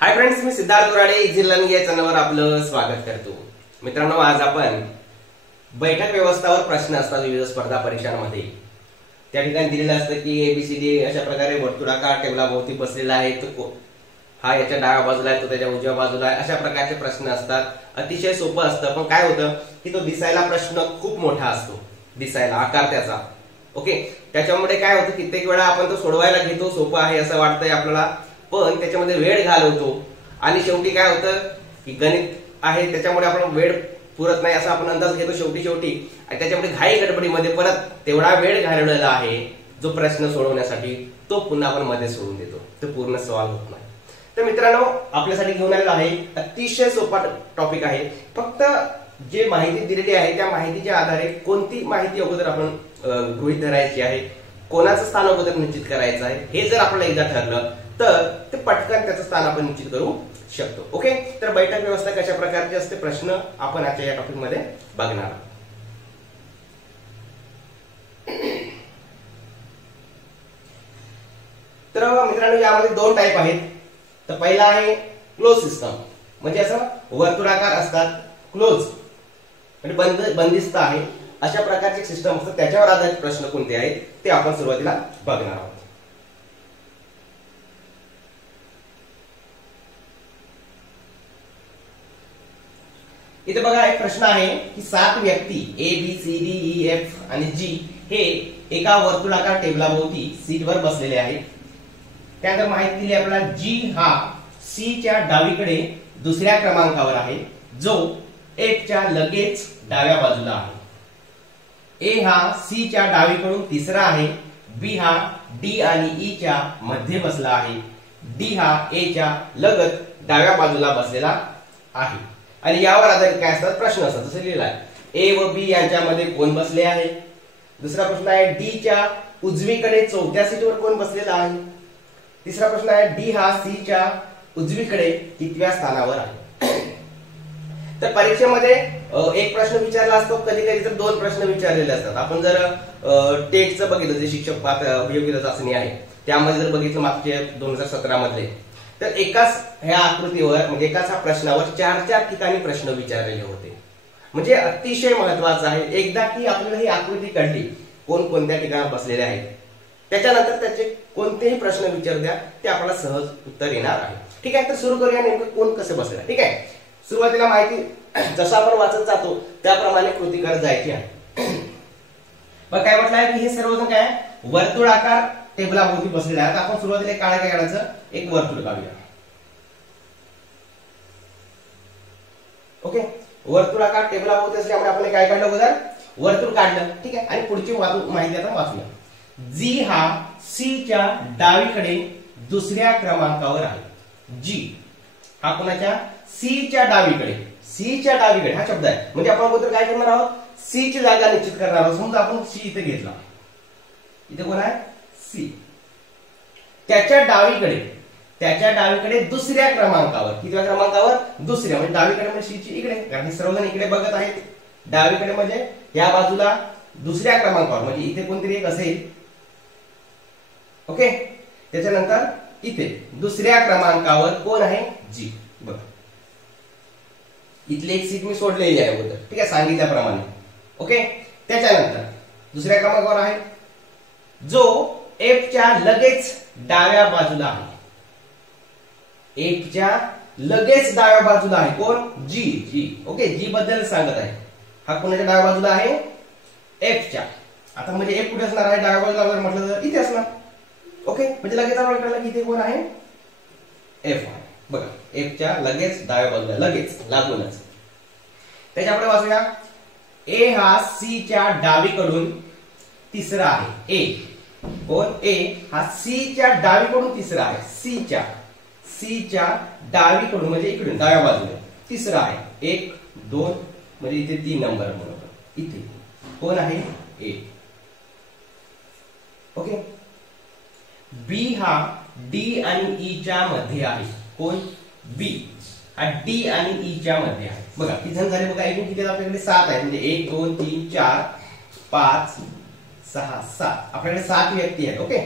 Hi friends, मी Siddharth Urade easy learning या चॅनलवर आपलं स्वागत करतो. मित्रांनो, आज आपण बैठक व्यवस्थावर प्रश्न असतात विविध स्पर्धा परीक्षांमध्ये. त्या ठिकाणी दिलेलं असतं की एबीसीडी अशा प्रकारे वर्तुळाकार टेबलाभोवती बसलेला आहे, तो हा याच्या डाव्या बाजूला आहे, तो त्याच्या उजव्या बाजूला आहे. अशा प्रकारचे प्रश्न असतात. अतिशय सोपं असतं, पण काय होतं की तो दिसायला प्रश्न खूप मोठा असतो, दिसायला आकार त्याचा. ओके, त्याच्यामुळे काय होतं कित्येक वेळा आपण तो सोडवायला घेतो, सोपं आहे असं वाटतंय आपल्याला, पण त्याच्यामध्ये वेळ घालवतो आणि शेवटी काय होतं की गणित आहे त्याच्यामुळे आपण वेळ पुरत नाही असा आपण अंदाज घेतो शेवटी आणि त्याच्यामुळे घाई गडबडीमध्ये परत तेवढा वेळ घालवलेला आहे जो प्रश्न सोडवण्यासाठी, तो पुन्हा आपण मध्ये सोडून देतो, तो पूर्ण सॉल्व्ह होत नाही. तर मित्रांनो, आपल्यासाठी घेऊन आलेला आहे अतिशय सोपा टॉपिक आहे. फक्त जे माहिती दिलेली आहे त्या माहितीच्या आधारे कोणती माहिती अगोदर आपण गृहीत धरायची आहे, कोणाचं स्थान अगोदर निश्चित करायचं आहे, हे जर आपल्याला एकदा ठरलं तर ते पटकन त्याचं स्थान आपण निश्चित करू शकतो. ओके, तर बैठक व्यवस्था कशा प्रकारची असते प्रश्न आपण आजच्या या टॉपिक मध्ये बघणार आहोत. तर मित्रांनो, यामध्ये दोन टाईप आहेत. तर पहिला आहे क्लोज सिस्टम, म्हणजे असं वर्तुळाकार असतात, क्लोज म्हणजे बंदिस्त आहे, अशा प्रकारची सिस्टम असतात. त्याच्यावर आधारित प्रश्न कोणते आहेत ते आपण सुरुवातीला बघणार आहोत. इथे बघा, एक प्रश्न आहे की 7 व्यक्ती A B C D E F आणि जी हे एका वर्तुळाकार टेबलाभोवती सीटवर बसलेले आहेत. त्यानंतर माहिती दिली आपल्याला जी हा सी च्या डावीकडे दुसऱ्या क्रमांकावर आहे, जो एफ च्या लगेच डाव्या बाजूला आहे. ए हा सी च्या डावीकडून तिसरा आहे, बी हा डी आणि ई च्या मध्ये बसला आहे, डी हा ए च्या लगत डाव्या बाजूला बसलेला आहे. आणि यावर आधारित काय असतात प्रश्न असतात. जसं लिहिलं आहे ए व बी यांच्यामध्ये कोण बसले आहे. दुसरा प्रश्न आहे डी च्या उजवीकडे चौथ्या सीटवर कोण बसलेला आहे. तिसरा प्रश्न आहे डी हा सी च्या उजवीकडे कितव्या स्थानावर आहे. तर परीक्षेमध्ये एक प्रश्न विचारला असतो, कधी कधी तर दोन प्रश्न विचारलेले असतात. आपण जर टेटचं बघितलं, जे शिक्षक अभियोग्यता चाचणी आहे त्यामध्ये जर बघितलं मागच्या 2017 मधले, तर एकाच ह्या आकृतीवर म्हणजे एकाच ह्या प्रश्नावर 4 ठिकाणी प्रश्न विचारलेले होते. म्हणजे अतिशय महत्वाचं आहे, एकदा की आपल्याला ही आकृती कळली कोण कोणत्या ठिकाणी बसलेले आहेत, त्याच्यानंतर त्याचे कोणतेही प्रश्न विचार द्या, ते आपल्याला सहज उत्तर येणार आहे. ठीक आहे, तर सुरू करूया नेमकं कोण कसे बसले. ठीक आहे, सुरुवातीला माहिती जसं आपण वाचत जातो त्याप्रमाणे कृती करत जायची आहे. मग काय म्हटलं आहे की हे सर्वजण काय वर्तुळाकार टेबलाभोवती बसलेले आहेत. आपण सुरुवातीला काय करायचं, एक वर्तुळ काढूया. ओके, वर्तुळाकार टेबलाभोवती असल्यामुळे आपण काय काढलं अगोदर, वर्तुळ काढलं. ठीक आहे, आणि पुढची माहिती आता वाचूया. जी हा सी च्या डावीकडे दुसऱ्या क्रमांकावर आहे. जी हा कोणाच्या, सी च्या डावीकडे, सी च्या डावीकडे हा शब्द आहे. म्हणजे आपण अगोदर काय करणार आहोत, सी ची जागा निश्चित करणार आहोत. समजा आपण सी इथे घेतला, इथे कोण आहे सी, त्याच्या डावीकडे दुसऱ्या क्रमांकावर, कितव्या क्रमांकावर, दुसऱ्या, म्हणजे डावीकडे म्हणजे सी ची इकडे, कारण सर्वजण इकडे बघत आहेत. डावीकडे म्हणजे या बाजूला दुसऱ्या क्रमांकावर, म्हणजे इथे कोणतरी एक असेल. ओके, त्याच्यानंतर इथे दुसऱ्या क्रमांकावर कोण आहे, जी. बघा, इथली एक सीट मी सोडलेली आहे अगोदर, ठीक आहे, सांगितल्याप्रमाणे. ओके, त्याच्यानंतर दुसऱ्या क्रमांकावर आहे जो एफ च्या लगेच डाव्या बाजूला आहे. एफ च्या लगेच डाव्या बाजूला आहे कोण, जी. जी ओके, जी बद्दल सांगत आहे. हा कोणाच्या डाव्या बाजूला आहे, एफ च्या. आता म्हणजे एफ कुठे असणार आहे, डाव्या बाजूला जर म्हटलं तर इथे असणार. ओके, म्हणजे लगेच आपण कळलं की इथे कोण आहे, एफ आहे. बघा, एफ च्या लगेच डाव्या बाजूला, लगेच लागूनच. त्याच्यापुढे वाचूया, ए हा सी च्या डावीकडून तिसरा आहे. ए कोण, ए हा सी च्या डावीकडून तिसरा आहे. सी च्या डावीकडून म्हणजे इकडून डाव्या बाजूला तिसरा आहे. 1 2 म्हणजे इथे 3 नंबर बरोबर. इथे कोण आहे, ए. ओके, बी हा डी आणि ई च्या मध्ये आहे. कोण, बी हा डी आणि ई च्या मध्ये आहे. बघा किती जण झाले, बघा एकूण किती आपल्याकडे 7 आहे. म्हणजे 1 2 3 4 5 6 7, आपल्याकडे 7 व्यक्ती आहेत. ओके,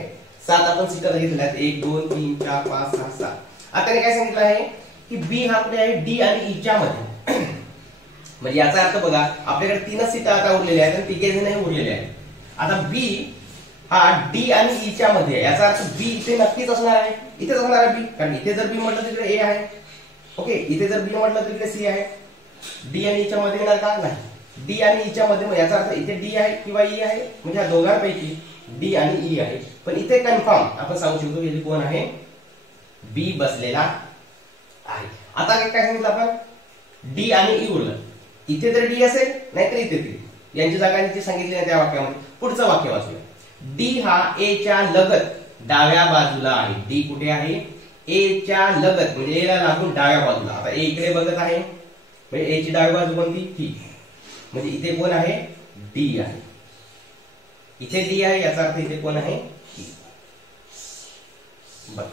7 आपण सीटा घेतल्या आहेत, 1 2 3 4 5 6 7. आता त्याने काय सांगितलं आहे की बी हा कुठे आहे डी आणि ई च्या मध्ये. म्हणजे याचा अर्थ बघा आपल्याकडे तीनच सीट आता उरलेल्या आहेत आणि तिघे जण उरलेले आहेत. आता बी हा डी आणि ई च्या मध्ये आहे, याचा अर्थ बी इथे नक्कीच असणार आहे, इथेच असणार आहे बी, कारण इथे जर बी म्हटलं तर इकडे ए आहे. ओके, इथे जर बी म्हटलं तर इकडे सी आहे. डी आणि ई च्या मध्ये येणार का? नाही. डी आणि ई च्या मध्ये, याचा अर्थ इथे डी आहे किंवा ई आहे, म्हणजे या दोघांपैकी डी आणि ई आहे. पण इथे कन्फर्म आपण सांगू शकतो की कोण आहे? बी बसलेला आहे. आता काय सांगितलं आपण? डी आणि ई उरलं. इथे जर डी असेल नाहीतर इथे डी, यांची जागा जी सांगितली आहे त्या वाक्यामध्ये. पुढचं वाक्य वाचूया. डी हा ए च्या लगत डाव्या बाजूला आहे. डी कुठे आहे? ए च्या लगत, म्हणजे ए ला लागून डाव्या बाजूला. आता ए इकडे बघत आहे, म्हणजे ए ची डावी बाजू कोणती? ही. म्हणजे इथे कोण आहे? डी आहे. इथे डी आहे, याचा अर्थ इथे कोण आहे? बघ,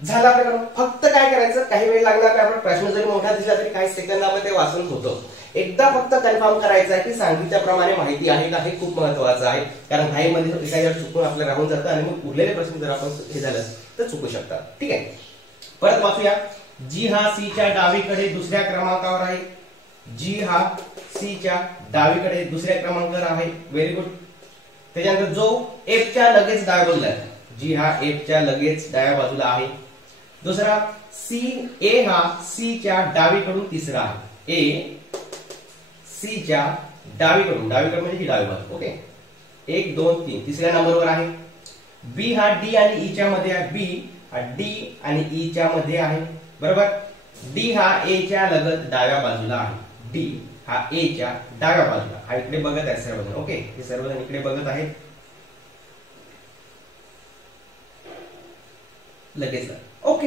झालं आपल्याकडून. फक्त काय करायचं, काही वेळ लागणार नाही. आपण प्रश्न जरी मोठा दिसला तरी काही सेकंदामध्ये वाचून होतं. एकदा फक्त कन्फर्म करायचं आहे की सांगितल्या प्रमाणे माहिती आहे का, हे खूप महत्वाचं आहे. कारण घाईमध्ये एखाद्या चुकून आपल्याला राहून जातं आणि मग उरलेले प्रश्न जर आपण हे झालं तर चुकू शकतात. ठीक आहे, परत वाचूया. जी हा सी च्या डावीकडे दुसऱ्या क्रमांकावर आहे. जी हा सी च्या डावीकडे दुसऱ्या क्रमांकावर आहे. Very good. त्याच्यानंतर जो एफ च्या लगेच डाव्या बाजूला आहे. जी हा एफ च्या लगेच डाव्या बाजूला आहे. दुसरा सी, ए हा सी च्या डावीकडून तिसरा आहे. ए सी च्या डावीकडून, डावीकडून म्हणजे ही डावी बाजू. ओके, 1 2 3 तिसऱ्या नंबरवर आहे. बी हा डी आणि ई च्या मध्ये आहे. बी हा डी आणि ई च्या मध्ये आहे. बरोबर. डी हा ए च्या लगत डाव्या बाजूला आहे. डी हा ए च्या डाव्या बाजूला हा इकडे बघत आहे सर्वजण. ओके, हे सर्वजण इकडे बघत आहेत. लगेच. ओके,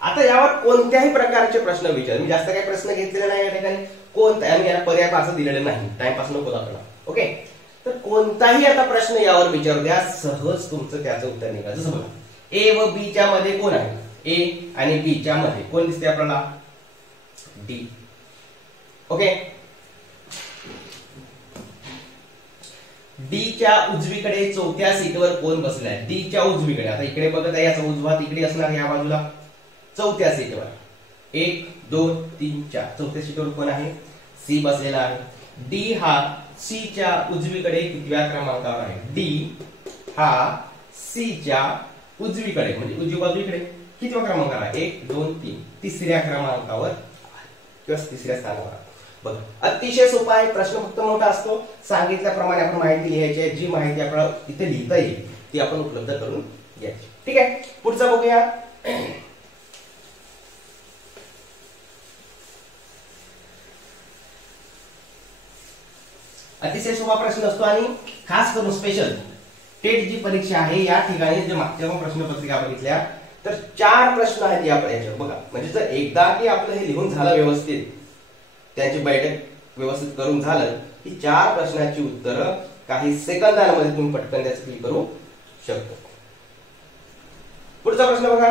आता यावर कोणत्याही प्रकारचे प्रश्न विचार. मी जास्त काही प्रश्न घेतलेले नाही या ठिकाणी. कोणत्या पर्याय असं दिलेलं नाही, टाइमपास नको आपल्याला. ओके, तर कोणताही आता प्रश्न यावर विचारू द्या, सहज तुमचं त्याचं उत्तर निघा. जसं बघा, ए व बी च्या मध्ये कोण आहे? ए आणि बी च्या मध्ये कोण दिसते आपल्याला? डी. ओके, डी च्या उजवीकडे चौथ्या सीटवर कोण बसलाय? डी च्या उजवीकडे. आता इकडे बघत आहे, याचा उजवा तिकडे असणार या बाजूला. चौथ्या सीटवर 1 2 3 4 चौथ्या सीटवर कोण आहे? सी बसलेला आहे. डी हा सी च्या उजवीकडे कितव्या क्रमांकावर आहे? डी हा सी च्या उजवीकडे म्हणजे उजवी बाजू इकडे कितव्या क्रमांकावर आहे? 1 2 3 तिसऱ्या क्रमांकावर किंवा तिसऱ्या स्थानावर. बघा, अतिशय सोपा आहे. प्रश्न फक्त मोठा असतो. सांगितल्याप्रमाणे आपण माहिती लिहायची आहे. जी माहिती आपल्याला इथे लिहिता येईल ती आपण उपलब्ध करून घ्यायची. ठीक आहे, पुढचा बघूया. अतिशय सोपा प्रश्न असतो आणि खास करून स्पेशल टेट जी परीक्षा आहे या ठिकाणी जे मागच्या प्रश्नपत्रिका बघितल्या तर 4 प्रश्न आहेत याच्यावर. बघा, म्हणजे जर एकदा की आपलं हे लिहून झालं व्यवस्थित, त्यांची बैठक व्यवस्थित करून झालं की 4 प्रश्नाची उत्तरं काही सेकंदांमध्ये तुम्ही पटकन त्याचं क्लिक करू शकतो. पुढचा प्रश्न बघा.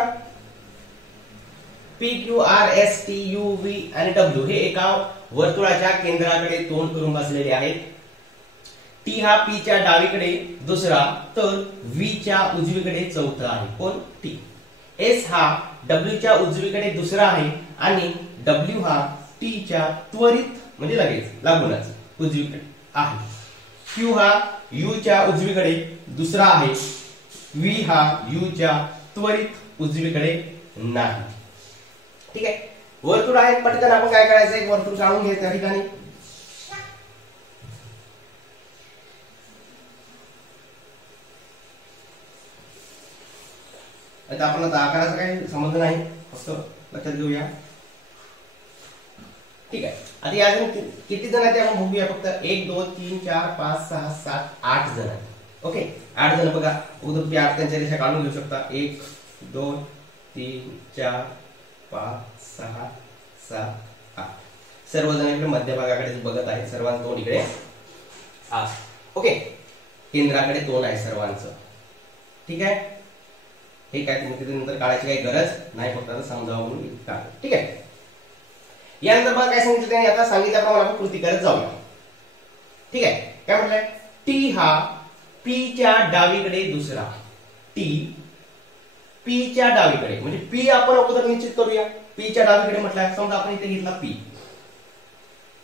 P Q R S T U V आणि डब्ल्यू हे एका वर्तुळाच्या केंद्राकडे तोंड करून बसलेले आहेत. टी हा पी च्या डावीकडे दुसरा तर व्ही च्या उजवीकडे चौथा आहे. कोण? टी. एस हा डब्ल्यू च्या उजवीकडे दुसरा आहे आणि डब्ल्यू हा टी च्या त्वरित म्हणजे लगेच लागूनच उजवीकडे आहे. क्यू हा यू च्या उजवीकडे दुसरा आहे. व्ही हा यू च्या त्वरित उजवीकडे नाही. ठीक आहे, वर्तुळ आहे. पटकन आपण काय करायचं, एक वर्तुळ काढून घ्यायचं त्या ठिकाणी. आता आपण आकाराचा काही संबंध नाही, फक्त लक्षात घेऊया. ठीक आहे, आता या किती जण आहेत ते आपण बघूया. फक्त 1 2 3 4 5 6 7 8 जण आहेत. ओके, 8 जण बघा. उद्या तुम्ही 8 त्यांच्या रेषा काढून घेऊ शकता. 1 2 3 4 5 6 7 8. सर्वजण इकडे मध्यभागाकडे बघत आहेत. सर्वांचं तोंड इकडे आहे. ओके, केंद्राकडे तोंड आहे सर्वांचं. ठीक आहे, हे काय तुम्ही नंतर काढायची काही गरज नाही, फक्त आता समजावं म्हणून काढ. ठीक आहे, यानंतर मला काय सांगितलं त्याने, आता सांगितल्याप्रमाणे आपण कृती करत जाऊया. ठीक आहे, काय म्हटलंय? टी हा पी च्या डावीकडे दुसरा. टी पी च्या डावीकडे, म्हणजे पी आपण अगोदर निश्चित करूया. पी च्या डावीकडे म्हटलं, समजा आपण इथे घेतला पी.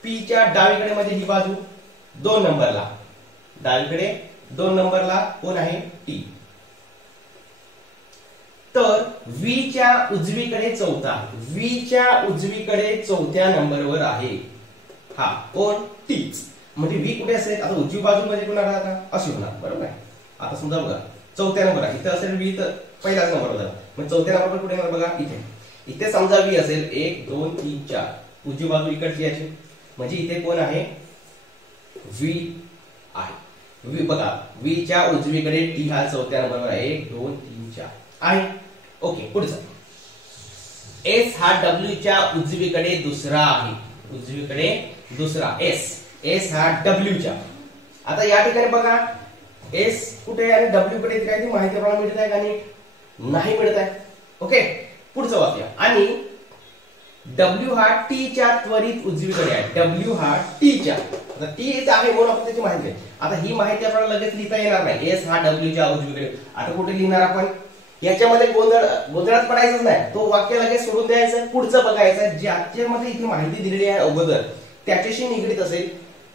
पी च्या डावीकडे म्हणजे ही बाजू 2 नंबरला, डावीकडे 2 नंबरला कोण आहे? टी. तर व्ही च्या उजवीकडे चौथा, व्ही च्या उजवीकडे चौथ्या नंबरवर आहे हा कोण? टी. म्हणजे व्ही कुठे असेल? आता उजवी बाजू म्हणजे कोण राहता? अशी होणार, बरोबर आहे. आता समजा बघा चौथ्या नंबर आहे, इथे असेल व्ही तर पहिलाच नंबर होता, मग चौथ्या नंबरवर कुठे येणार बघा? इथे. इथे समजा व्ही असेल 1 2 3 4, उजवी बाजू इकडची याची, म्हणजे इथे कोण आहे? व्ही आहे. व्ही बघा, व्ही च्या उजवीकडे टी हा चौथ्या नंबरवर आहे. 1 2 3 4 आहे. ओके, पुढचं. एस हा डब्ल्यू च्या उजवीकडे दुसरा आहे, उजवीकडे दुसरा. एस हा डब्ल्यू च्या. आता या ठिकाणी बघा एस कुठे आणि डब्ल्यू कडे काही माहिती आपल्याला मिळत आहे का? नाही मिळत आहे. ओके, पुढचं वाक्य. आणि डब्ल्यू हा टी च्या त्वरित उजवीकडे आहे. डब्ल्यू हा टी च्या, आता टी आहे म्हणून आपण त्याची माहिती आहे. आता ही माहिती आपल्याला लगेच लिहिता येणार नाही. एस हा डब्ल्यू च्या उजवीकडे, आता कुठे लिहिणार आपण? याच्यामध्ये गोंधळात पडायचंच नाही. तो वाक्य लगेच सोडून द्यायचं, पुढचं बघायचं. ज्याच्यामध्ये इथे माहिती दिलेली आहे अगोदर त्याच्याशी निगडीत असेल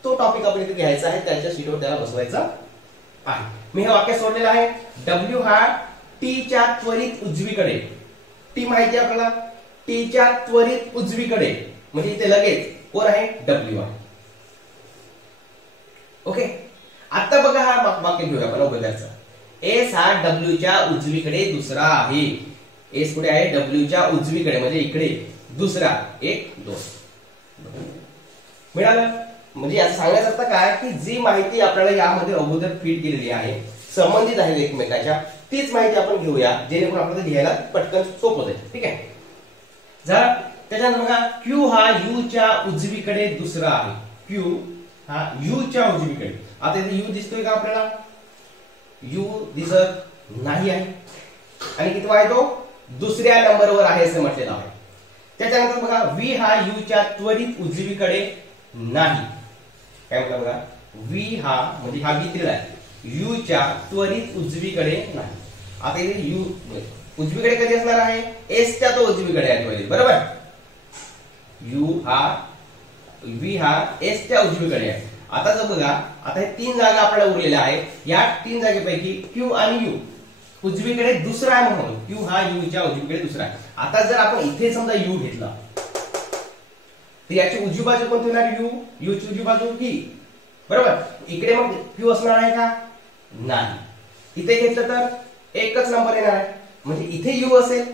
तो टॉपिक आपण इथे घ्यायचा आहे, त्याच्या शीटवर त्याला बसवायचा आहे. मी हे वाक्य सोडलेलं आहे. डब्ल्यू हा टी च्या त्वरित उजवीकडे, टी माहिती आपल्याला, टी च्या त्वरित उजवीकडे म्हणजे इथे लगेच कोण आहे? डब्ल्यू आहे. ओके, आता बघा हा वाक्य घेऊया आपण अगोदरचं. एस हा डब्ल्यू च्या उजवीकडे दुसरा आहे. एस कुठे आहे? डब्ल्यू च्या उजवीकडे म्हणजे इकडे दुसरा. 1 2 मिळालं. म्हणजे असं सांगायचं अर्थ काय की जी माहिती आपल्याला यामध्ये अगोदर फीड केलेली आहे, संबंधित आहे एकमेकाच्या, तीच माहिती आपण घेऊया जेणेकरून आपल्याला लिहायला पटकन सोपं जाईल. ठीक आहे. जरा त्याच्यानंतर बघा क्यू हा यू च्या उजवीकडे दुसरा आहे. क्यू हा यू च्या उजवीकडे. आता इथे यू दिसतोय का आपल्याला? यू दिसत नाही आहे. आणि किती आहे तो? दुसऱ्या नंबरवर आहे असं म्हटलेलं आहे. त्याच्यानंतर बघा व्ही हा यू च्या त्वरित उजवीकडे नाही. काय म्हटलं बघा? व्ही हा म्हणजे हा व्ही दिलेला आहे, यू च्या त्वरित उजवीकडे नाही. आता इथे यू उजवीकडे कधी असणार आहे? एस च्या तो उजवीकडे आहे त्वरित, बरोबर. यू हा व्ही हा एस च्या उजवीकडे आहे. आता जर बघा, आता हे 3 जागा आपल्याला उरलेल्या आहेत. या 3 जागेपैकी क्यू आणि यू उजवीकडे दुसरा आहे म्हणून क्यू हा यू च्या उजवीकडे दुसरा आहे. आता जर आपण इथे समजा यू घेतला तर याची उजवी बाजू कोणती होणार? यू. यू ची उजवी बाजू ही, बरोबर. इकडे मग क्यू असणार आहे का? नाही. इथे घेतलं तर एकच नंबर येणार आहे, म्हणजे इथे यू असेल.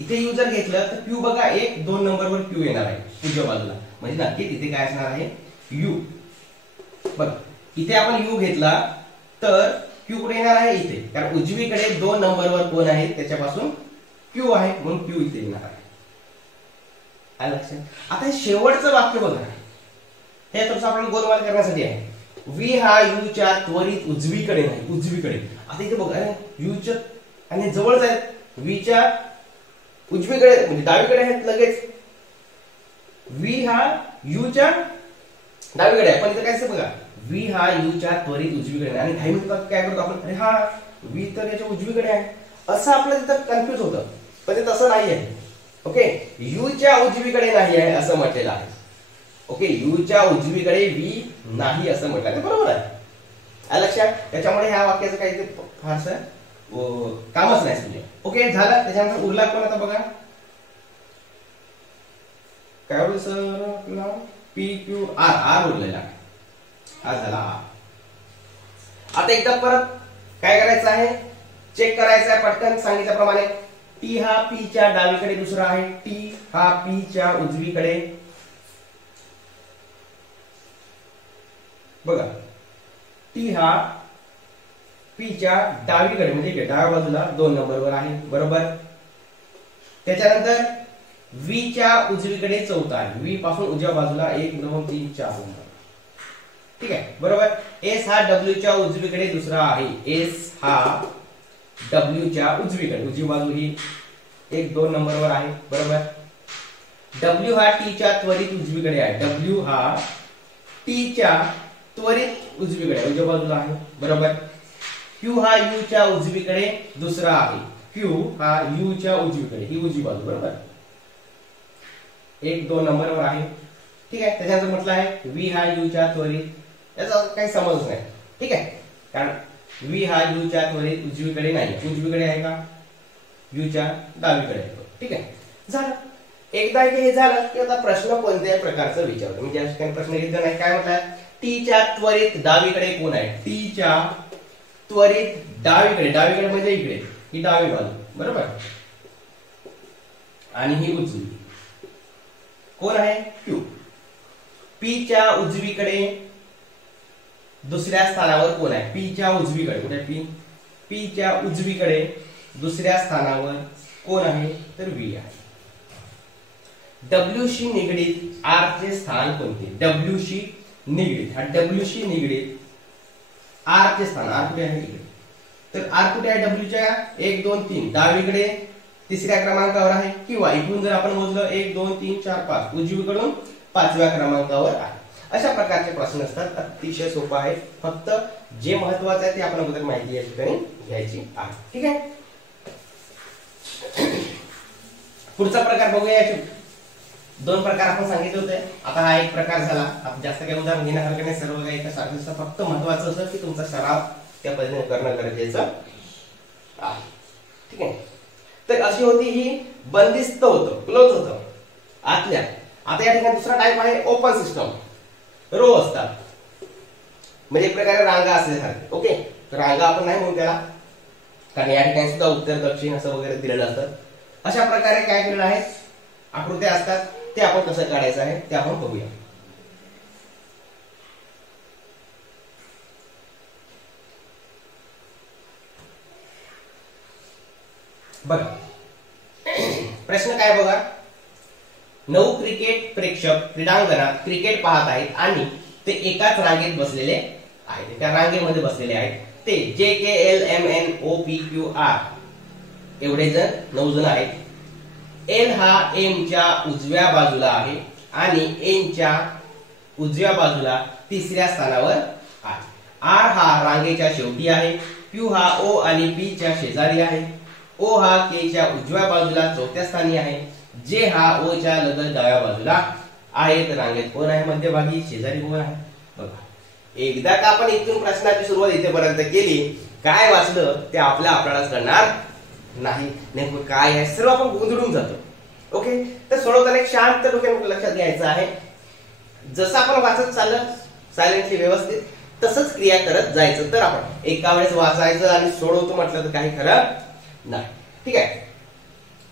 इथे यू जर घेतलं तर क्यू बघा 1 2 नंबरवर क्यू येणार आहे उजव्या बाजूला, म्हणजे नक्कीच इथे काय असणार आहे? यू. बघा इथे आपण यू घेतला तर क्यू कुठे येणार आहे? इथे, कारण उजवीकडे 2 नंबरवर कोण आहे त्याच्यापासून क्यू आहे म्हणून क्यू इथे येणार आहे. लक्षात. आता हे शेवटचं वाक्य बघा, हे थोडंसं आपल्याला गोलमाल करण्यासाठी आहे. व्ही हा यू च्या त्वरित उजवीकडे नाही, उजवीकडे. आता इथे बघा यू च्या आणि जवळच आहे, व्ही च्या उजवीकडे म्हणजे डावीकडे आहेत लगेच. व्ही हा यू च्या डावीकडे आहे, पण इथे काय बघा व्ही हा यू च्या त्वरित उजवीकडे. आणि काही काय करतो आपण? अरे हा व्ही तर याच्या उजवीकडे आहे असं आपल्याला तिथं कन्फ्युज होतं, पण ते तसं नाही आहे. ओके, यू च्या उजवीकडे नाही आहे असं म्हटलेलं आहे. ओके, यू च्या उजवीकडे व्ही नाही असं म्हटलं आहे, बरोबर आहे. लक्षात. त्याच्यामुळे ह्या वाक्याचं काही फारसं कामच नाही समजे. ओके, झालं. त्याच्यानंतर उरला पण आता बघा काय होईल सर आपला? P Q R. आर उरलेला आहे, हा झाला आर. आता एकदा परत काय करायचं आहे? चेक करायचं आहे पटकन सांगितल्याप्रमाणे. टी हा पी च्या डावीकडे दुसरा आहे. टी हा पी च्या उजवीकडे, बघा टी हा पी च्या डावीकडे म्हणजे डाव्या बाजूला 2 नंबरवर आहे, बरोबर. त्याच्यानंतर व्ही च्या उजवीकडे चौथा आहे. व्ही पासून उजव्या बाजूला 1 2 3 4 नंबर. ठीक आहे, बरोबर. एस हा डब्ल्यू च्या उजवीकडे दुसरा आहे. एस हा डब्ल्यू च्या उजवीकडे, उजवी बाजू ही 1 2 नंबरवर आहे, बरोबर. डब्ल्यू हा टी च्या त्वरित उजवीकडे आहे. डब्ल्यू हा टी च्या त्वरित उजवीकडे उजव्या बाजूला आहे, बरोबर. क्यू हा यू च्या उजवीकडे दुसरा आहे. Q हा U च्या उजवीकडे, ही उजवी बाजू बरोबर, 1-2 नंबरवर आहे. ठीक आहे. त्याच्यानंतर म्हटलं आहे V हा U च्या त्वरित, याचा काही समज नाही. ठीक आहे, कारण V हा U च्या त्वरित उजवीकडे नाही. उजवीकडे आहे का? U च्या डावीकडे आहे. ठीक आहे, झालं. एकदा हे झालं की आता प्रश्न कोणत्याही प्रकारचा विचारतो. म्हणजे या ठिकाणी प्रश्न घेतला नाही. काय म्हटलं? T च्या त्वरित डावीकडे कोण आहे? T च्या त्वरित डावीकडे, डावीकडे म्हणजे इकडे, ही डावी बाजू बरोबर, आणि ही उजवी कोण आहे? Q. P च्या उजवीकडे दुसऱ्या स्थानावर कोण आहे? P च्या उजवीकडे कुठे? P च्या उजवीकडे दुसऱ्या स्थानावर कोण आहे? तर V आहे. W शी निगडीत R चे स्थान कोणते? W शी निगडीत, हा W शी निगडीत R चे स्थान, R कुठे आहे? इकडे. तर R कुठे आहे? W च्या 1 2 3 डावीकडे तिसऱ्या क्रमांकावर आहे, किंवा इकडून जर आपण मोजलं 1 2 3 4 5 उजवीकडून 5व्या क्रमांकावर आहे. अशा प्रकारचे प्रश्न असतात. अतिशय सोपा आहे. फक्त जे महत्त्वाचं आहे ते आपण अगोदर माहिती या ठिकाणी घ्यायची आहे. ठीक आहे. पुढचा प्रकार बघूया. 2 प्रकार आपण सांगितले होते. आता हा एक प्रकार झाला. आपण जास्त काही उदाहरण घेण्यासारखं नाही, सर्व काही एका सारखं. फक्त महत्त्वाचं असं की तुमचा सराव त्या पद्धतीने करणं गरजेचं आहे. ठीक आहे. तर अशी होती ही बंदिस्त होतं, क्लोज होतं आतल्या. आता या ठिकाणी दुसरा टाइप आहे ओपन सिस्टम. रो असतात, म्हणजे एक प्रकारे रांगा असल्यासारखे. ओके, तर रांगा आपण नाही म्हणू त्याला, कारण या ठिकाणी सुद्धा उत्तर दक्षिण असं वगैरे दिलेलं असतं. अशा प्रकारे काय केलेलं आहे, आकृत्या असतात. ते आपण कसं काढायचं आहे ते आपण बघूया. बघा प्रश्न काय बघा. 9 क्रिकेट प्रेक्षक क्रीडांगणात क्रिकेट पाहत आहेत आणि ते एकाच रांगेत बसलेले आहेत. त्या रांगेमध्ये बसलेले आहेत. ते JKLMNOPQR एवढे जण 9 जण आहेत. L हा M च्या उजव्या बाजूला आहे आणि N च्या उजव्या बाजूला तिसऱ्या स्थानावर आहे. R हा रांगेच्या शेवटी आहे. Q हा O आणि P च्या शेजारी आहे. O हा K च्या उजव्या बाजूला चौथ्या स्थानी आहे. J हा O च्या लगत डाव्या बाजूला आहे. तर रांगेत कोण आहे? मध्यभागी शेजारी कोण आहे? बघा, एकदा का आपण इथून प्रश्नाची सुरुवात इथेपर्यंत केली, काय वाचलं ते आपल्यालाच कळणार नाही. नेमकं काय आहे सर्व आपण गोंधळून जातो. ओके, तर सोडवताना एक शांत डोक्याने लक्षात घ्यायचं आहे. जसं आपण वाचत चाललं सायलेंटली व्यवस्थित, तसंच क्रिया करत जायचं. तर आपण एका वेळेस वाचायचं आणि सोडवतो म्हटलं तर काही खरं नाही. ठीक आहे.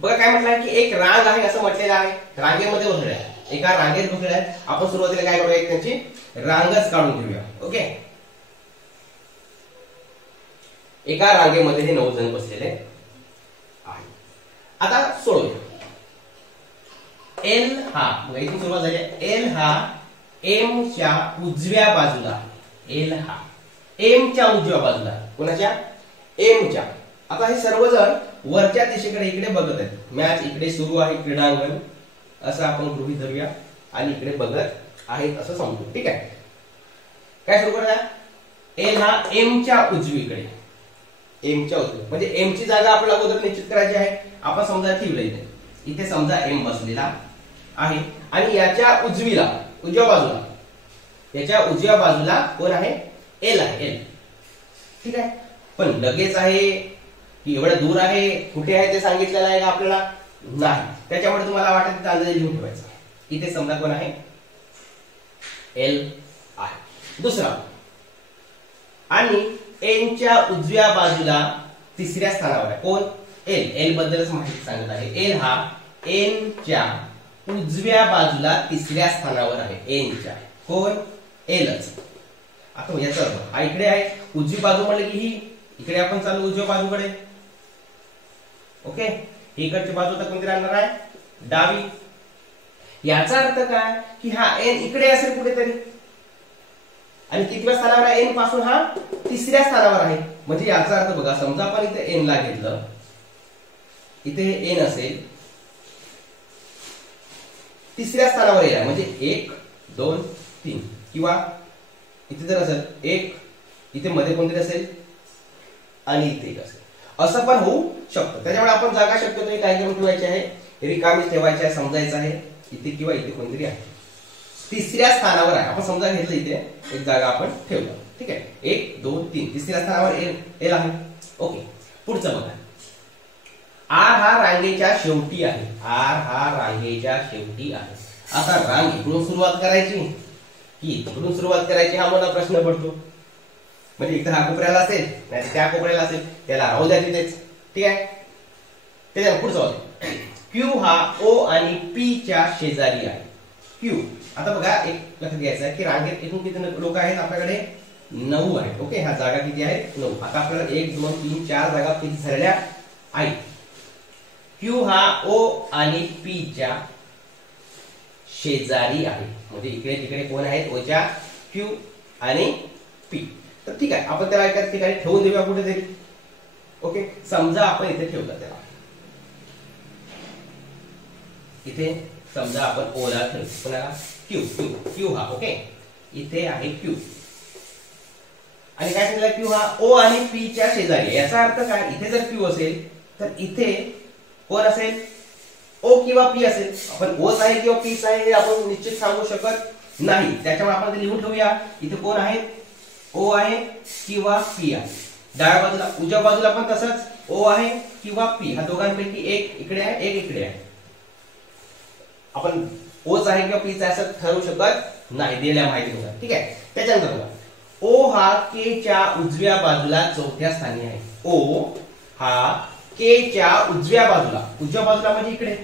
बघा काय म्हटलंय की एक रांग आहे असं म्हटलेलं आहे. रांगेमध्ये बसले आहे, एका रांगेत बसले आहे. आपण सुरुवातीला काय करूया, एक त्यांची रांगच काढून घेऊया. ओके, एका रांगेमध्ये हे 9 जण बसलेले आहे. आता सोडवूया. L हा, बघा इथून सुरुवात झाली. L हा M च्या उजव्या बाजूला, L हा M च्या उजव्या बाजूला, कोणाच्या? M च्या. आता हे सर्वजण वरच्या दिशेकडे इकडे बघत आहेत. मॅच इकडे सुरू आहे, क्रीडांगण असं आपण गृहीत धरूया, आणि इकडे बघत आहेत असं समजू. ठीक आहे. काय सुरू करूया. L हा M च्या उजवीकडे, M च्या उजवी म्हणजे M ची जागा आपल्याला अगोदर निश्चित करायची आहे. आपण समजा ठेवलं इथे समजा M बसलेला आहे, आणि याच्या उजवीला, उजव्या बाजूला, याच्या उजव्या बाजूला कोण आहे? L आहे. L. ठीक आहे. पण लगेच आहे की एवढं दूर आहे, कुठे आहे ते सांगितलेलं आहे का आपल्याला? नाही. त्याच्यामुळे तुम्हाला वाटत ते अंदाजे लिहून ठेवायचं. इथे समजा कोण आहे? L आहे. दुसरा, आणि N च्या उजव्या बाजूला तिसऱ्या स्थानावर आहे कोण? L. L बद्दलच माहिती सांगत आहे. L हा N च्या उजव्या बाजूला तिसऱ्या स्थानावर आहे. N च्या कोण? Lच. आता याचं हा इकडे आहे, उजवी बाजू म्हणलं की ही इकडे आपण चालू उजव्या बाजूकडे. ओके, इकडची बाजू तर कोणती राहणार आहे? डावी. याचा अर्थ काय की हा N इकडे असेल कुठेतरी, आणि कितव्या स्थानावर आहे? N पासून हा तिसऱ्या स्थानावर आहे. म्हणजे याचा अर्थ बघा, समजा आपण इथे N ला घेतलं, इथे N असेल तिसऱ्या स्थानावर येईल, म्हणजे 1 2 3, किंवा इथे जर असेल 1, इथे मध्ये कोणतरी असेल, आणि इथे एक असेल. असं पण होऊ शकतं. त्याच्यामुळे आपण जागा शक्यतो काय घेऊन ठेवायची आहे, रिकामी ठेवायची आहे, समजायचं आहे इथे किंवा इथे कोणतरी आहे. तिसऱ्या स्थानावर आहे, आपण समजा घेतलं इथे एक जागा आपण ठेवलं, ठीक आहे. 1 2 3 तिसऱ्या स्थानावर एल आहे. ओके, पुढचं बघा. आर हा रांगेच्या शेवटी आहे. आर हा रांगेच्या शेवटी आहे. आता रांग इकडून सुरुवात करायची की इकडून सुरुवात करायची हा मला प्रश्न पडतो. म्हणजे इथं हा कोपऱ्याला असेल नाही त्या कोपऱ्याला असेल, त्याला राहू द्या तिथेच, ठीक आहे. त्याच्या पुढचं बघा. क्यू हा ओ आणि पी च्या शेजारी आहे. क्यू, आता बघा एक लक्षात घ्यायचं आहे की रांगेत एकूण किती लोक आहेत आपल्याकडे, 9 आहेत. ओके, ह्या जागा किती आहेत, 9. आता आपल्याला 1 2 3 4 जागा किती झालेल्या आहेत. क्यू हा ओ आणि पी च्या शेजारी आहे. म्हणजे इकडे तिकडे कोण आहेत, ओच्या क्यू आणि पी. तर ठीक आहे, आपण त्याला एका ठिकाणी ठेवून देऊया कुठेतरी. ओके, समजा आपण इथे ठेवलं त्याला, इथे समजा आपण ओ ला ठेवलं, कोणाला, क्यू. क्यू क्यू हा, ओके, इथे आहे क्यू. आणि काय सांगितलं, क्यू हा ओ आणि पी च्या शेजारी आहे. याचा अर्थ काय, इथे जर क्यू असेल तर इथे कोण असेल, ओ किंवा पी असेल. आपण ओच आहे किंवा पीच आहे हे आपण निश्चित सांगू शकत नाही, त्याच्यामुळे आपण ते लिहून ठेवूया. इथे कोण आहे, ओ आहे किंवा पी आहे. डाव्या बाजूला उजव्या बाजूला पण तसंच ओ आहे किंवा पी, हा दोघांपैकी एक इकडे आहे एक इकडे आहे. आपण ओच आहे किंवा पीच आहे असं ठरवू शकत नाही दिलेल्या माहितीनुसार, ठीक आहे. त्याच्यानंतर बघा, ओ हा के च्या उजव्या बाजूला चौथ्या स्थानी आहे. ओ हा के च्या उजव्या बाजूला म्हणजे इकडे,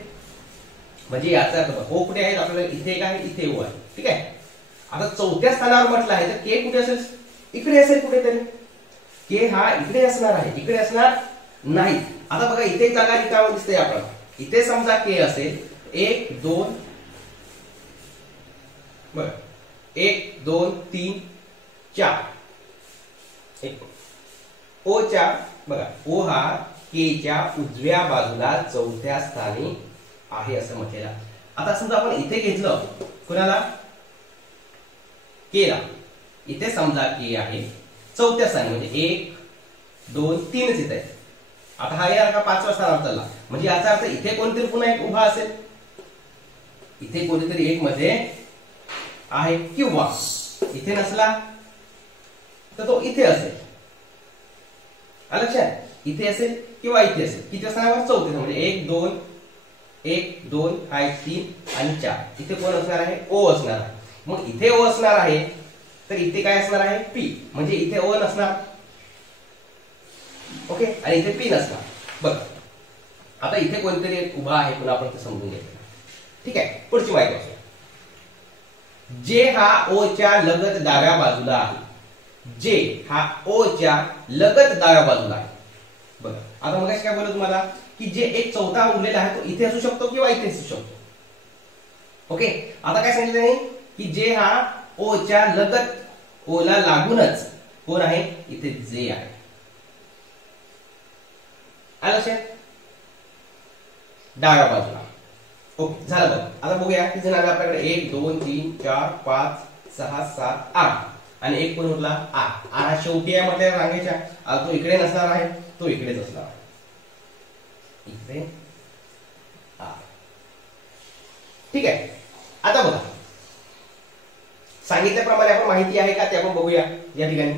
म्हणजे याचा अर्थ बघा, ओ कुठे आहे आपल्याला, इथे एक आहे इथे ओ आहे, ठीक आहे. आता चौथ्या स्थानावर म्हटलं आहे तर के कुठे असेल, इकडे असेल कुठेतरी. के हा इकडे असणार आहे, इकडे असणार नाही. आता बघा इथे एक जागा रिकामी दिसते आपल्याला. इथे समजा के असेल 1 2 बर 1 2 3 4 ओ च्या बघा, ओ हा के च्या उजव्या बाजूला चौथ्या स्थानी आहे असं म्हटलेलं. आता समजा आपण इथे घेतलं कुणाला, के ला. इथे समजा के आहे चौथ्या स्थानी, म्हणजे 1 2 3च इथे आहे. आता हा यार का 5व्या स्थानावर चालला, म्हणजे याचा अर्थ इथे कोणतरी पुन्हा एक उभा असेल, इथे कोणीतरी एक मध्ये आहे, किंवा इथे नसला तर तो इथे असेल. लक्षात, इथे असेल किंवा इथे असेल. किती स्थानावर, चौथे, म्हणजे 1 2 1 2 3 आणि 4. इथे कोण असणार आहे, ओ असणार आहे. मग इथे ओ असणार आहे तर इथे काय असणार आहे, पी. म्हणजे इथे ओ नसणार, ओके, आणि इथे पी नसणार. बघ आता इथे कोणतरी एक उभा आहे, पुन्हा आपण ते समजून घ्यायचं, ठीक आहे. पुढची माहिती असो, जे हा ओ च्या लगत डाव्या बाजूला आहे. जे हा ओ च्या लगत डाव्या बाजूला आहे. बघा आता मग काय बोलतो तुम्हाला की जे एक चौथा उरलेला आहे तो इथे असू शकतो किंवा इथे असू शकतो. ओके, आता काय सांगितलं नाही की जे हा ओ च्या लगत, ओ ला लागूनच कोण आहे, इथे जे आहे. आलं डाव्या बाजूला. ओके, झालं बघ. आता बघूया किती जण आपल्याकडे, 1 2 3 4 5 6 7 8 आणि एक कोण उरला, आर. आर हा शेवटी आहे म्हटलं रांगेच्या, तो इकडे नसणार आहे, तो इकडेच असणार आहे. इकडे आर, ठीक आहे. आता बघा सांगितल्याप्रमाणे आपण माहिती आहे का ते आपण बघूया या ठिकाणी.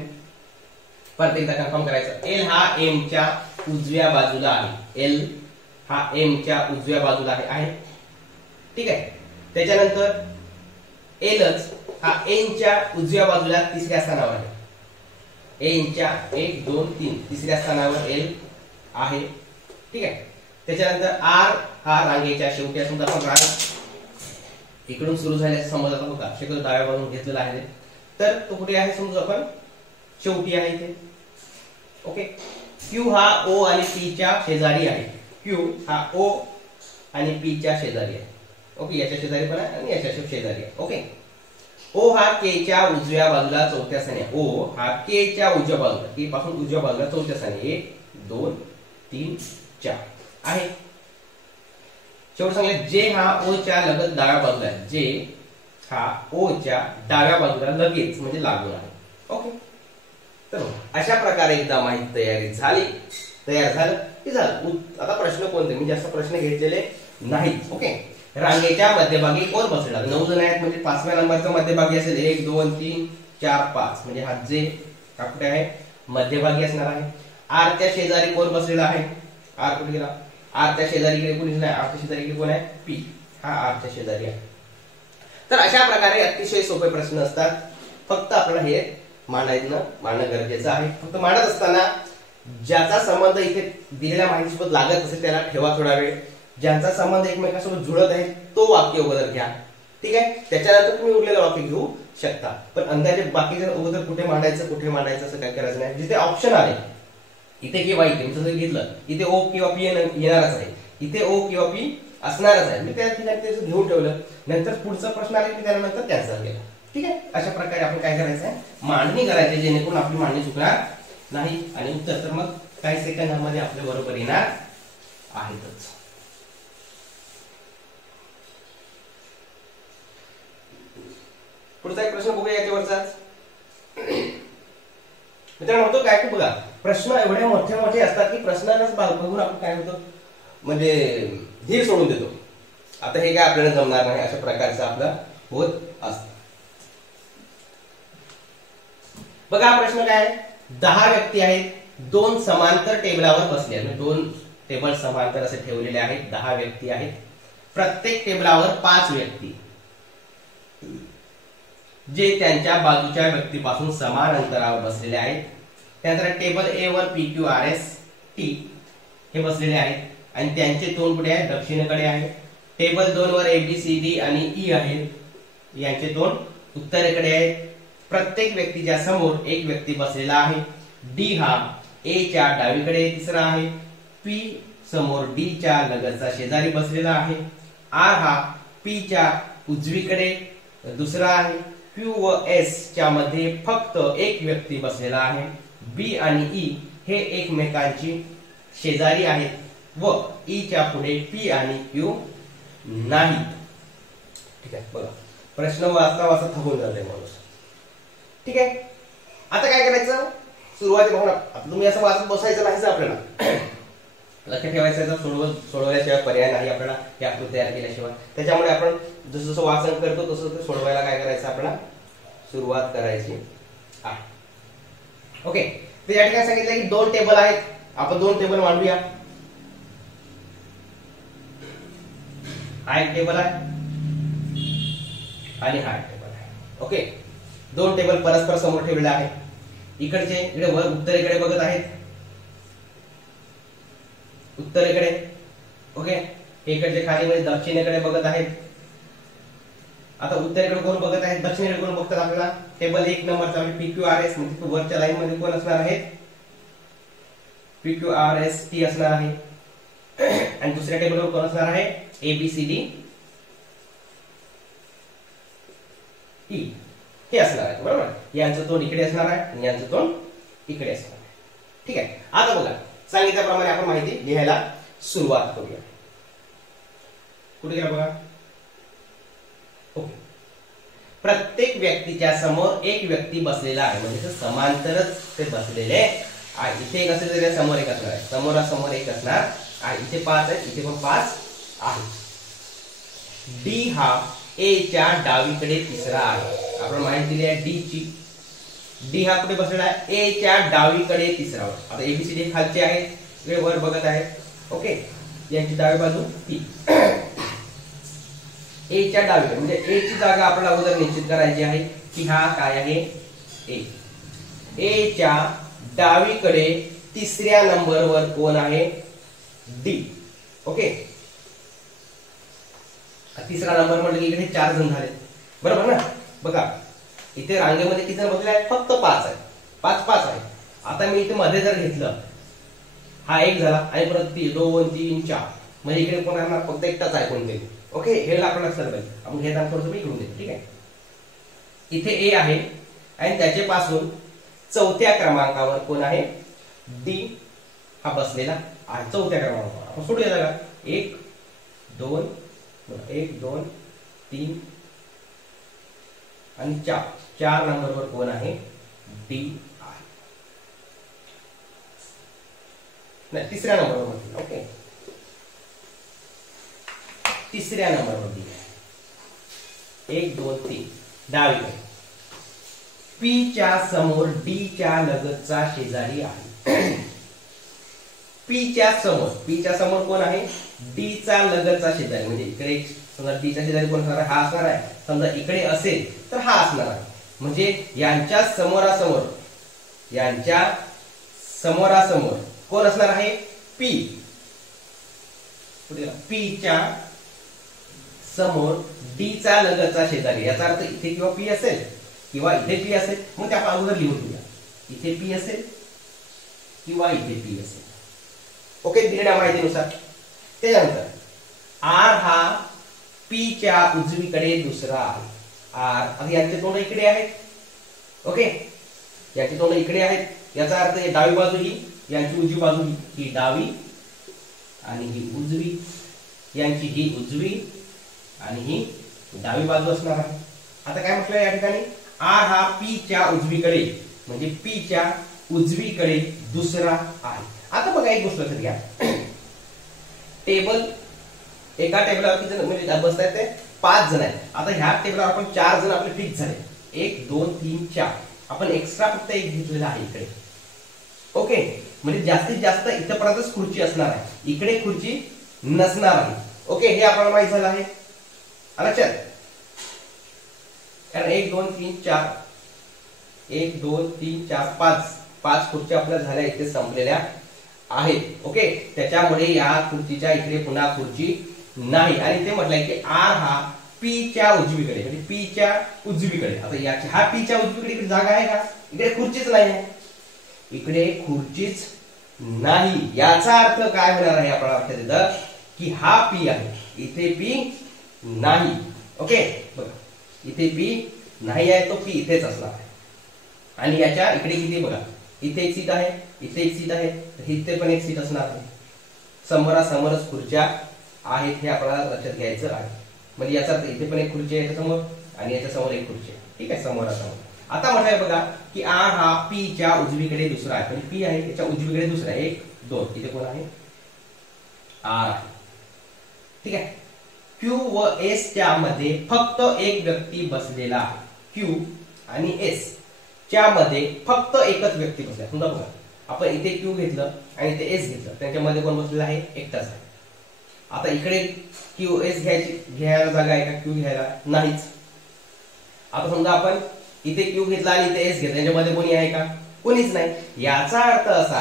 परत एकदा कन्फर्म करायचं. एल हा एम च्या उजव्या बाजूला आहे. एल हा एम च्या उजव्या बाजूला आहे, ठीक आहे. त्याच्यानंतर एलच हा एन च्या उजव्या बाजूला तिसऱ्या स्थानावर आहे. एन च्या 1 2 3 तिसऱ्या स्थानावर एल आहे, ठीक आहे. त्याच्यानंतर आर हा रांगेच्या शेवटी असून आपण रांग इकडून सुरू झाल्याचा समज आता होता, शक्यतो डाव्या बाजून घेतलेला आहे, तर तो कुठे आहे समजू आपण, शेवटी आहे इथे. ओके, क्यू हा ओ आणि पी च्या शेजारी आहे. क्यू हा ओ आणि पी च्या शेजारी आहे. ओके, याच्या शेजारी पण आहे आणि याच्या शेजारी आहे. ओके, ओ हा के च्या उजव्या बाजूला चौथ्या स्थानी आहे. ओ हा के च्या उजव्या बाजूला, के पासून उजव्या बाजूला चौथ्या स्थानी 1 2 3 4 आहे. शेवट सांगितलं जे हा ओ च्या लगत डाव्या बाजूला आहे. जे हा ओ च्या डाव्या बाजूला लगेच म्हणजे लागून आहे. ओके, तर अशा प्रकारे एकदा माहिती तयारी झाली तयार झालं की झालं. आता प्रश्न कोणते, मी जास्त प्रश्न घेतलेले नाही. ओके, रांगेच्या मध्यभागी कोण बसलेला, 9 जण आहेत म्हणजे 5व्या नंबरचा मध्यभागी असेल 1 2 3 4 5 म्हणजे हा जे कुठे आहे मध्यभागी असणार आहे. आरच्या शेजारी कोण बसलेला आहे, आर कुठे गेला, आरच्या शेजारी इकडे कोणीच नाही, आरच्या शेजारी इकडे कोण आहे पी, हा आरच्या शेजारी आहे. तर अशा प्रकारे अतिशय सोपे प्रश्न असतात. फक्त आपल्याला हे मांडणं गरजेचं आहे. फक्त मांडत असताना ज्याचा संबंध इथे दिलेल्या माहितीसोबत लागत असेल त्याला ठेवा थोडा वेळ, ज्यांचा संबंध एकमेकांसोबत जुळत आहे तो वाक्य अगोदर घ्या. ठीक आहे, त्याच्यानंतर तुम्ही उरलेलं वाक्य घेऊ शकता. पण अंदाजे बाकीच्या अगोदर कुठे मांडायचं असं काय करायचं नाही. जिथे ऑप्शन आले इथे किंवा इथे मी जसं घेतलं इथे ओ किंवा पी येणारच आहे, इथे ओ किंवा पी असणारच आहे, मी त्या ठिकाणी त्याचं घेऊन ठेवलं. नंतर पुढचा प्रश्न आला की त्यानंतर कॅन्सल केला. ठीक आहे, अशा प्रकारे आपण काय करायचं आहे मांडणी करायची जेणेकरून आपली मांडणी चुकणार नाही आणि उत्तर तर मग काही सेकंदामध्ये आपल्या बरोबर येणार आहेतच. पुढचा एक प्रश्न बघूया याच्यावरचाच. मित्रांनो होतो काय की बघा प्रश्न एवढे मोठे असतात की प्रश्नालाच बघून आपण काय होतो म्हणजे धीर सोडून देतो. आता हे काय आपल्याला जमणार नाही अशा प्रकारचं आपलं होत असतं. बघा हा प्रश्न काय, 10 व्यक्ती आहेत, 2 समांतर टेबलावर बसले आहेत, 2 टेबल समांतर असे ठेवलेले आहेत, 10 व्यक्ती आहेत, प्रत्येक टेबलावर 5 व्यक्ती जे त्यांच्या बाजूच्या व्यक्तीपासून समान अंतरावर बसलेले आहेत. त्यानंतर टेबल ए वर P Q R S T हे बसलेले आहेत आणि त्यांचे तोंड कुठे आहे दक्षिणेकडे आहे. टेबल 2 वर ए बी सी डी आणि ई आहेत, यांचे तोंड उत्तरेकडे आहेत. प्रत्येक व्यक्तीच्या समोर एक व्यक्ती बसलेला आहे. डी हा ए च्या डावीकडे तिसरा आहे, पी समोर डी च्या लगतचा शेजारी बसलेला आहे, आर हा पी च्या उजवीकडे दुसरा आहे, क्यू व एस च्या मध्ये फक्त एक व्यक्ती बसलेला आहे, बी आणि ई हे एकमेकांची शेजारी आहेत व ई च्या पुढे पी आणि क्यू नाही. ठीक आहे, बघा प्रश्न वाचता थांबून जाते माणूस. ठीक आहे, आता काय करायचं सुरुवातीला तुम्ही असं वाचत बसायचं नाही आपल्याला, लक्ष ठेवायचं सोडवल्याशिवाय पर्याय नाही आपल्याला ही आकृती तयार केल्याशिवाय. त्याच्यामुळे आपण जसं जसं वाचन करतो तसं ते सोडवायला काय करायचं आपल्याला सुरुवात करायची आहे. ओके, तर या ठिकाणी सांगितलं की 2 टेबल आहेत, आपण 2 टेबल मांडूया. हा एक टेबल आहे आणि हा एक टेबल आहे. ओके, 2 टेबल परस्पर समोर ठेवलेले आहेत. इकडे वर उत्तरेकडे बघत आहेत, उत्तरेकडे. ओके, इकडचे खाली म्हणजे दक्षिणेकडे बघत आहेत. आता उत्तरेकडे कोण बघत आहेत, दक्षिणेकडे कोण बघतात आपल्याला टेबल 1 नंबरचा म्हणजे पी क्यू आर एस म्हणजे वरच्या लाईन मध्ये कोण असणार आहेत P Q R S T असणार आहे आणि दुसऱ्या टेबलवर कोण असणार आहे A B C D E हे असणार आहे. बरोबर, यांचं तोंड इकडे असणार आहे आणि यांचं तोंड इकडे असणार आहे. ठीक आहे, आता बघा सांगितल्याप्रमाणे आपण माहिती लिहायला सुरुवात करूया. कुठे गेला बघा. ओके, प्रत्येक व्यक्तीच्या समोर एक व्यक्ती बसलेला आहे म्हणजे समांतरच ते बसलेले आहे. इथे एक असेल तर समोर एक असणार आहे, समोरासमोर एक असणार आहे. इथे 5 आहे, इथे पण 5 आहे. डी हा ए च्या डावीकडे तिसरा आहे. आपण माहिती दिली आहे डी ची. डी हा कुठे बसलेला आहे ए च्या डावीकडे तिसरा. आता एबीसीडी खालचे आहेत, वे वर बघत आहेत. ओके, यांची डावी बाजू ती ए च्या डावीकडे म्हणजे ए ची जागा आपल्याला अगोदर निश्चित करायची आहे की हा काय आहे ए. ए च्या डावीकडे तिसऱ्या नंबरवर कोण आहे डी. ओके, तिसरा नंबर म्हटलं की इकडे 4 जण झाले बरोबर ना. बघा इथे रांगेमध्ये किती जण बसले आहेत फक्त 5 आहेत, 5 आहे. आता मी इथे मध्ये जर घेतलं हा एक झाला आणि परत 2 3 4 म्हणजे इकडे कोण आहे फक्त एकटाच आहे कोणतरी. ओके, हे आपण लक्षात पाहिजे. आपण घेताना थोडं मी इकडून देतो. ठीक आहे, इथे ए आहे आणि त्याचे पासून 4थ्या क्रमांकावर कोण आहे डी हा बसलेला आहे. 4थ्या क्रमांकावर आपण सोडूया जागा 1 2 3 आणि 4 नंबरवर कोण आहे डी आहे. नाही, तिसऱ्या नंबरवरती. ओके, तिसऱ्या नंबरवरती 1 2 3 डावीकडे पी च्या समोर डी च्या लगतचा शेजारी आहे. पी च्या समोर कोण आहे? डी चा लगतचा शेजारी. म्हणजे इकडे समजा डी च्या शेजारी कोण असणार आहे? हा असणार आहे. समजा इकडे असेल तर हा असणार आहे. म्हणजे यांच्या समोरासमोर कोण असणार आहे? पी. पी च्या समोर डी चा लगतचा शेजारी. याचा अर्थ इथे किंवा पी असेल किंवा इथे पी असेल. मग ते आपण अगोदर लिहून घेऊया. इथे पी असेल किंवा इथे पी असेल. ओके, दिलेल्या माहितीनुसार. त्याच्यानंतर आर हा पी च्या उजवीकडे दुसरा आहे. आर, आता यांचे तोंड इकडे आहेत. ओके, यांची तोंड इकडे आहेत. याचा अर्थ डावी बाजू ही, यांची उजवी बाजू ही डावी आणि ही उजवी. यांची ही उजवी आणि ही डावी बाजू असणार आहे. आता काय म्हटलं या ठिकाणी? आर हा पी च्या उजवीकडे, म्हणजे पी च्या उजवीकडे दुसरा आहे. आता बघा एक गोष्ट लक्षात घ्या. टेबल, एका टेबलावरती म्हणजे बसतायत ते 5 जण आहेत. आता ह्या टेबलवर आपण 4 जण आपले फिक्स झाले. 1 2 3 4. आपण एक्स्ट्रा फक्त एक घेतलेला आहे इकडे. ओके, म्हणजे जास्तीत जास्त इथपर्यंतच खुर्ची असणार आहे. इकडे खुर्ची नसणार आहे. ओके, हे आपल्याला माहित झालं आहे. लक्षात, कारण 1 2 3 4 1 2 3 4 5 खुर्च्या आपल्या झाल्या, इथे संपलेल्या आहेत. ओके, त्याच्यामुळे या खुर्चीच्या इकडे पुन्हा खुर्ची नाही. आणि ते म्हटलंय की आर हा पी च्या उजवीकडे, म्हणजे पी च्या उजवीकडे. आता याची हा पी च्या उजवीकडे इकडे जागा आहे का? इकडे खुर्चीच नाही आहे. इकडे खुर्चीच नाही. याचा अर्थ काय होणार आहे आपल्याला लक्षात येतं की हा पी आहे, इथे पी नाही. ओके, बघा इथे पी नाही आहे, तो पी इथेच असणार आहे. आणि याच्या इकडे किती बघा, इथे एक सीट आहे, इथे एक सीट आहे, इथे पण एक सीट असणार आहे. समोरासमोरच खुर्च्या आहेत हे आपल्याला लक्षात घ्यायचं आहे. म्हणजे याचा अर्थ इथे पण एक खुर्ची आहे याच्या समोर आणि याच्या समोर एक खुर्ची आहे. ठीक आहे, समोरासमोर. आता म्हटलंय बघा की आर हा पी च्या उजवीकडे दुसरा आहे. म्हणजे पी आहे त्याच्या उजवीकडे दुसरा आहे. 1 2. इथे कोण आहे? आर आहे. ठीक आहे. क्यू व एस च्या मध्ये फक्त एक व्यक्ती बसलेला आहे. क्यू आणि एस च्या मध्ये फक्त एकच व्यक्ती बसला. समजा बघा, आपण इथे क्यू घेतलं आणि इथे एस घेतलं, त्यांच्यामध्ये कोण बसलेला आहे? एकटाच आहे. आता इकडे क्यू एस घ्यायला जागा आहे का? क्यू घ्यायला नाहीच. आता समजा आपण इथे क्यू घेतला आणि इथे एस घेतला, त्यांच्यामध्ये कोणी आहे का? कोणीच नाही. याचा अर्थ असा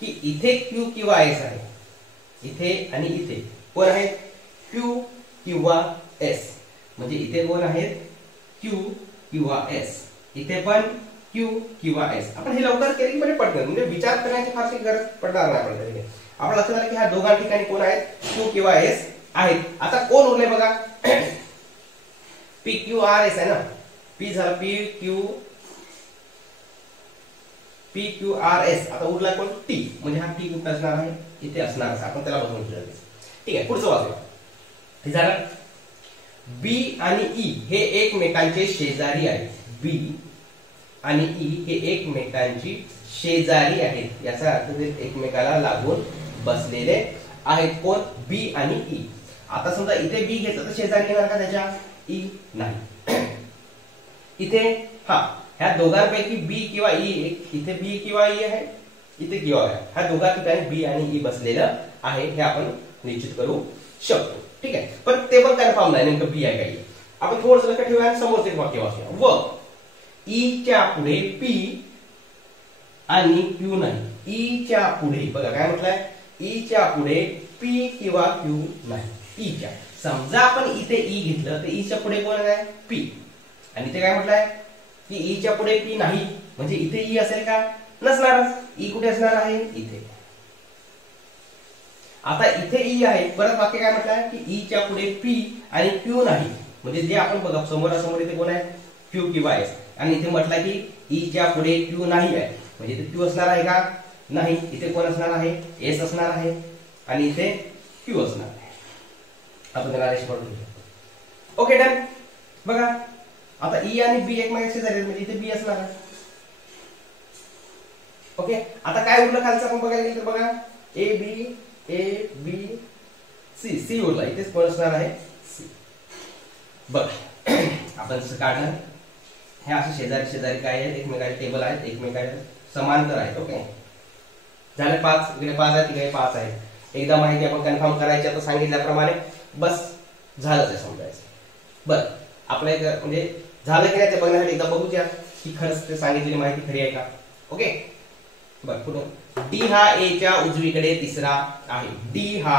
की इथे क्यू किंवा एस आहे, इथे आणि इथे कोण आहे? क्यू किंवा एस. म्हणजे इथे कोण आहेत? क्यू किंवा एस. इथे पण क्यू किंवा एस. आपण हे लवकर केले की म्हणजे पटकन, म्हणजे विचार करण्याची फारशी गरज पडणार नाही आपल्याला. आपण लक्षात आलं की ह्या दोघा ठिकाणी कोण आहेत? क्यू किंवा एस आहेत. आता कोण उरले बघा? पी क्यू आर एस आहे ना. पी झाला पी क्यू आर एस. आता उरला कोण? टी. म्हणजे हा टी कुठे असणार आहे? इथे असणार आहे. आपण त्याला बघून घेऊया. ठीक आहे, पुढचं वाचूया. हे झालं. बी आणि ई हे एकमेकांचे शेजारी आहेत. बी आणि ई हे एकमेकांची शेजारी आहेत. याचा अर्थ ते एकमेकाला लागून बसलेले आहेत. कोण? बी आणि ई. आता समजा इथे बी घेतलं तर शेजारी येणार का त्याच्या? ई नाही. इथे ह्या दोघांपैकी बी किंवा ई, इथे बी किंवा ई आहे, इथे किंवा आहे. ह्या दोघा ठिकाणी बी आणि ई बसलेलं आहे हे आपण निश्चित करू शकतो. ठीक आहे, पण ते पण कन्फर्म नाही नेमकं बी आहे काही. आपण थोडंसं लक्षात ठेवूया आणि समोरचे वाक्य वाचूया. व ई च्या पुढे पी आणि क्यू नाही. ई च्या पुढे बघा काय म्हटलंय? ई च्या पुढे पी किंवा क्यू नाही. ई च्या, समजा आपण इथे ई घेतलं तर ई च्या पुढे कोण आहे? पी. आणि इथे काय म्हटलंय की ई च्या पुढे पी नाही, म्हणजे इथे ई असेल का? नसणारच. ई कुठे असणार आहे? इथे. आता इथे ई आहे, परत वाक्य काय म्हटलंय की ई च्या पुढे पी आणि क्यू नाही. म्हणजे जे आपण बघा समोरासमोर इथे कोण आहे? क्यू किंवा एस. आणि इथे म्हटलं की ई च्या पुढे क्यू नाही आहे, म्हणजे इथे क्यू असणार आहे का? नाही. इथे कोण असणार आहे? एस असणार आहे आणि इथे क्यू असणार आहे. आपण त्याला रेश करून घेऊ. Okay, done. बघा आता ई आणि बी एकमेकांशी झाले, म्हणजे इथे बी असणार आहे. ओके, आता काय उरलं खालचं आपण बघायला गेलं तर बघा ए बी सी उरला, इथेच कोण असणार आहे सी. बघ आपण काढलं हे असे शेजारी शेजारी काय आहेत, एकमेकाचे टेबल आहेत, एकमेकाचे समांतर आहेत. ओके झाले 5, इकडे 5 आहेत, तिकडे 5 आहेत. एकदा माहिती आपण कन्फर्म करायची आता सांगितल्याप्रमाणे, बस झालं ते समजायचं. बर आपल्या म्हणजे झालं की नाही ते बघण्यासाठी एकदा बघूया की खरंच ते सांगितलेली माहिती खरी आहे का. ओके बर पुढे डी हा ए च्या उजवीकडे तिसरा आहे. डी हा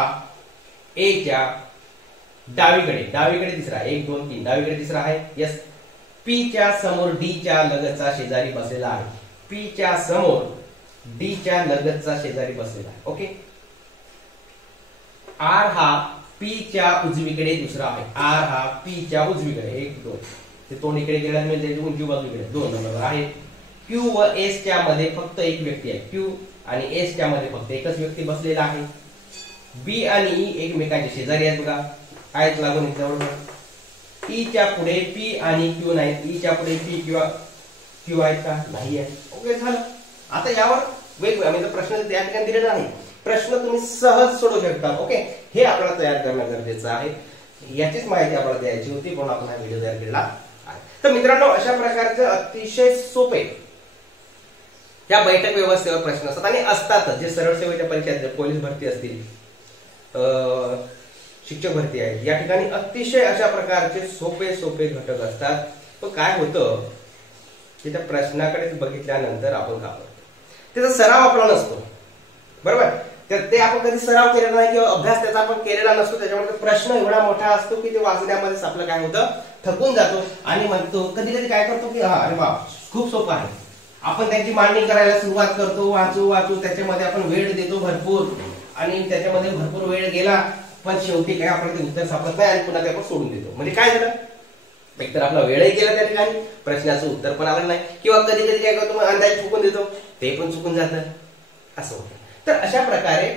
ए च्या डावीकडे तिसरा, 1 2 3 डावीकडे तिसरा आहे. यस. पी च्या समोर डी च्या लगतचा शेजारी बसलेला आहे. पी च्या समोर डी च्या लगतचा शेजारी बसलेला आहे. ओके. आर हा पी च्या उजवीकडे दुसरा आहे. आर हा पी च्या उजवीकडे 1 2 ते तोंड इकडे गेल्यास म्हणजे त्याची उंची बाजूकडे 2 नंबर आहे. क्यू व एस च्या मध्ये फक्त एक व्यक्ती आहे. क्यू आणि एस च्या मध्ये फक्त एकच व्यक्ती बसलेला आहे. बी आणि ई एकमेकांचे शेजारी आहेत बघा, आहेत लागून जवळ. ई च्या पुढे पी आणि क्यू नाहीत. ई च्या पुढे पी किंवा क्यू आहेत का, नाही आहे. ओके झालं. आता यावर वेगवेगळा म्हणजे प्रश्न त्या ठिकाणी दिलेला नाही, प्रश्न तुम्ही सहज सोडवू शकता. ओके हे आपल्याला तयार करणं गरजेचं आहे. याचीच माहिती आपल्याला द्यायची होती म्हणून आपण हा व्हिडिओ तयार केला आहे. तर मित्रांनो अशा प्रकारचे अतिशय सोपे या बैठक व्यवस्थेवर प्रश्न असतात आणि असतात जे सरळ सेवेच्या परीक्षा, पोलीस भरती असतील, शिक्षक भरती आहे, या ठिकाणी अतिशय अशा प्रकारचे सोपे घटक असतात. पण काय होतं की त्या प्रश्नाकडे बघितल्यानंतर आपण काय करतो, त्याचा सराव आपला नसतो. बरोबर, ते आपण कधी सराव केलेला नाही किंवा अभ्यास त्याचा आपण केलेला नसतो. त्याच्यामुळे प्रश्न एवढा मोठा असतो की ते वाचण्यामध्येच आपलं काय होतं, थकून जातो आणि म्हणतो कधी कधी काय करतो की हा अरे बाप खूप सोपं आहे. आपण त्याची मांडणी करायला सुरुवात करतो, वाचू त्याच्यामध्ये आपण वेळ देतो भरपूर आणि त्याच्यामध्ये भरपूर वेळ गेला पण शेवटी काय आपल्याला ते उत्तर सापडत नाही आणि पुन्हा ते आपण सोडून देतो. म्हणजे काय झालं, एकतर आपला वेळही गेला त्या ठिकाणी, प्रश्नाचं उत्तर पण आलं नाही किंवा कधी कधी काय करतो मग अंदाज चुकून देतो, ते पण चुकून जातं, असं होतं. तर अशा प्रकारे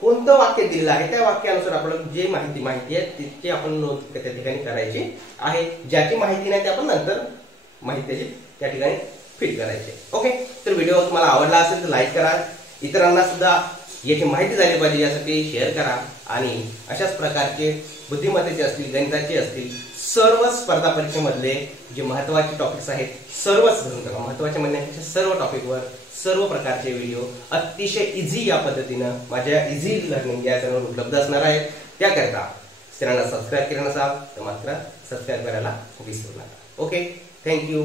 कोणतं वाक्य दिलेलं आहे त्या वाक्यानुसार आपल्याला जे माहिती आहे तिची आपण नोंद त्या ठिकाणी करायची आहे. ज्याची माहिती नाही ते आपण नंतर माहिती त्या ठिकाणी फिट करायचे. ओके, तर व्हिडिओ तुम्हाला आवडला असेल तर लाईक करा, इतरांना सुद्धा याची माहिती झाली पाहिजे यासाठी शेअर करा आणि अशाच प्रकारचे बुद्धिमत्तेचे असतील, गणिताचे असतील, सर्व स्पर्धा परीक्षेमधले जे महत्त्वाचे टॉपिक्स आहेत सर्वच धरून टाका. महत्त्वाचे म्हणण्यापेक्षा सर्व टॉपिकवर सर्व प्रकारचे व्हिडिओ अतिशय इझी या पद्धतीनं माझ्या इझी लर्निंग या चॅनलवर उपलब्ध असणार आहेत. त्याकरता चॅनलला सबस्क्राईब केलं नसाल तर मात्र सबस्क्राईब करायला विसरू नका. Okay, thank you.